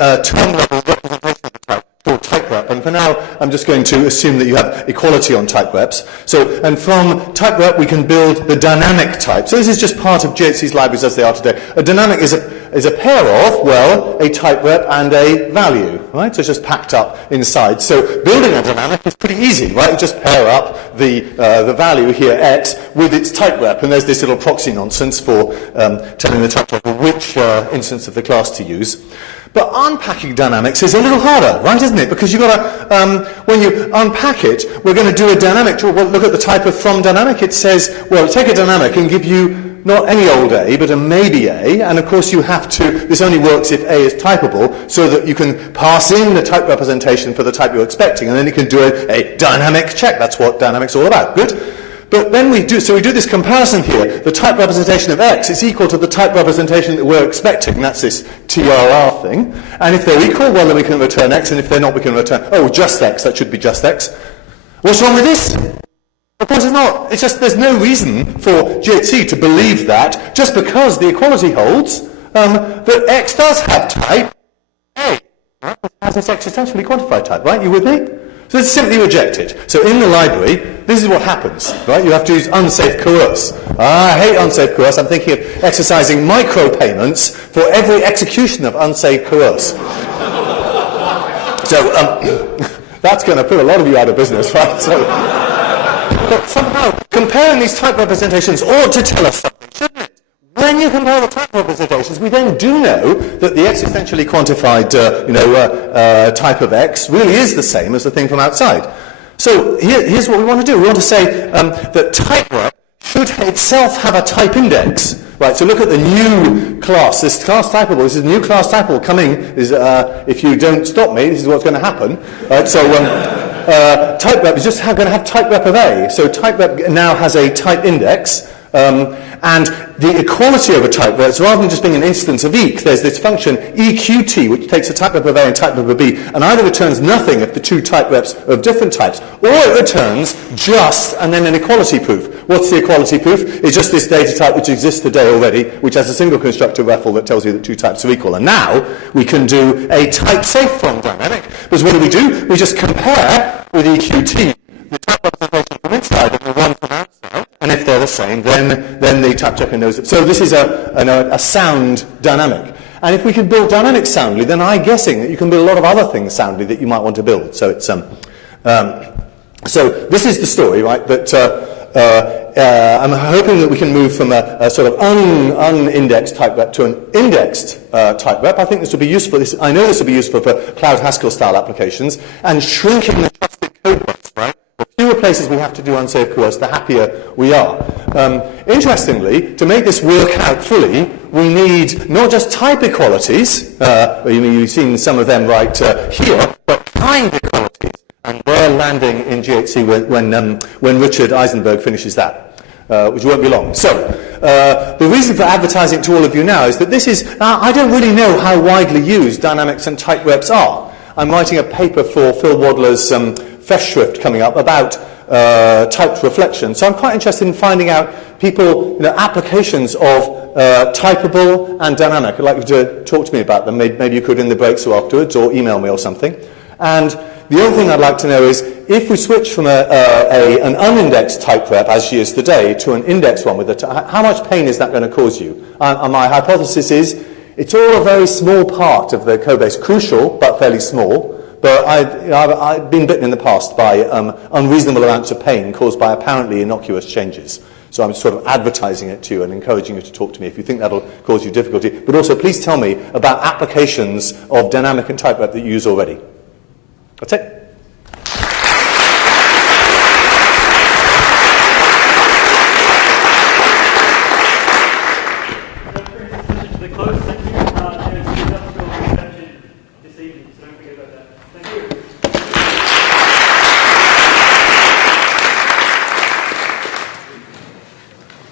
a term-level representation of the type called type rep. And for now, I'm just going to assume that you have equality on type reps. So, and from type rep, we can build the dynamic type. So this is just part of GHC's libraries as they are today. A dynamic is a pair of, well, a type rep and a value, right? So it's just packed up inside. So building a dynamic is pretty easy, right? You just pair up the value here, x, with its type rep. And there's this little proxy nonsense for telling the type rep which instance of the class to use. But unpacking dynamics is a little harder, right, isn't it? Because you've got to, when you unpack it, we're going to do a dynamic. Well, look at the type of from dynamic. It says, well, take a dynamic and give you not any old A, but a maybe A. And of course you have to, this only works if A is typeable, so that you can pass in the type representation for the type you're expecting, and then you can do a dynamic check. That's what dynamic's all about. Good? But then we do this comparison here. The type representation of x is equal to the type representation that we're expecting. That's this TRR thing. And if they're equal, well, then we can return x. And if they're not, we can return, just x. That should be just x. What's wrong with this? Of course it's not. It's just there's no reason for GHC to believe that just because the equality holds that x does have type A. Right? It has this existentially quantified type, right? You with me? So it's simply rejected. So in the library, this is what happens, right? You have to use unsafe coerce. I hate unsafe coerce. I'm thinking of exercising micropayments for every execution of unsafe coerce. So that's going to put a lot of you out of business, right? So, but somehow comparing these type representations ought to tell us something, shouldn't it? When you compare the type representations, we then do know that the existentially quantified type of x really is the same as the thing from outside. So here's what we want to do. We want to say that type rep should itself have a type index. Right, so look at the new class. This class typeable, this is a new class typeable coming. If you don't stop me, this is what's going to happen. Right, so type rep is just going to have type rep of A. So type rep now has a type index. And the equality of a type rep, so rather than just being an instance of eq, there's this function eqt, which takes a type rep of A and type rep of B, and either returns nothing if the two type reps are of different types, or it returns just and then an equality proof. What's the equality proof? It's just this data type which exists today already, which has a single constructor REFL that tells you that two types are equal. And now we can do a type safe from dynamic, because what do? We just compare with eqt the type representation from inside and the one from outside. And if they're the same, then the type checker knows it. So this is a sound dynamic. And if we can build dynamics soundly, then I'm guessing that you can build a lot of other things soundly that you might want to build. So it's so this is the story, right? That I'm hoping that we can move from a sort of unindexed type rep to an indexed type rep. I think this will be useful. I know this will be useful for Cloud Haskell style applications and shrinking the trusted code base, right? The fewer places we have to do unsafe coerce, the happier we are. Interestingly, to make this work out fully, we need not just type equalities, you've seen some of them right here, but kind equalities. And we're landing in GHC when Richard Eisenberg finishes that, which won't be long. So, the reason for advertising to all of you now is that this is, I don't really know how widely used dynamics and type reps are. I'm writing a paper for Phil Wadler's Festschrift coming up about typed reflection. So I'm quite interested in finding out applications of typeable and dynamic. I'd like you to talk to me about them. Maybe you could in the breaks or afterwards, or email me or something. And the other thing I'd like to know is if we switch from an unindexed type rep, as she is today, to an indexed one, how much pain is that going to cause you? My hypothesis is it's all a very small part of the code base, crucial but fairly small. But I've been bitten in the past by unreasonable amounts of pain caused by apparently innocuous changes. So I'm sort of advertising it to you and encouraging you to talk to me if you think that'll cause you difficulty. But also, please tell me about applications of dynamic and type rep that you use already. That's it.